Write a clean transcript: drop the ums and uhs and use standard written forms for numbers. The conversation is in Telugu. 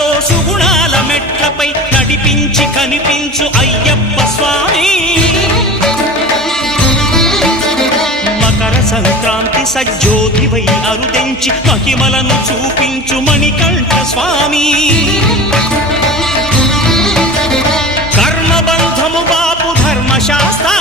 సుఖాలతో సుగుణాల మెట్లపై నడిపించి కనిపించు అయ్యప్ప స్వామి. మకర సంక్రాంతి సజ్జోతివై అరుదెంచి మహిమలను చూపించు మణికంఠ స్వామి. కర్మబంధము బాపు ధర్మశాస్త్ర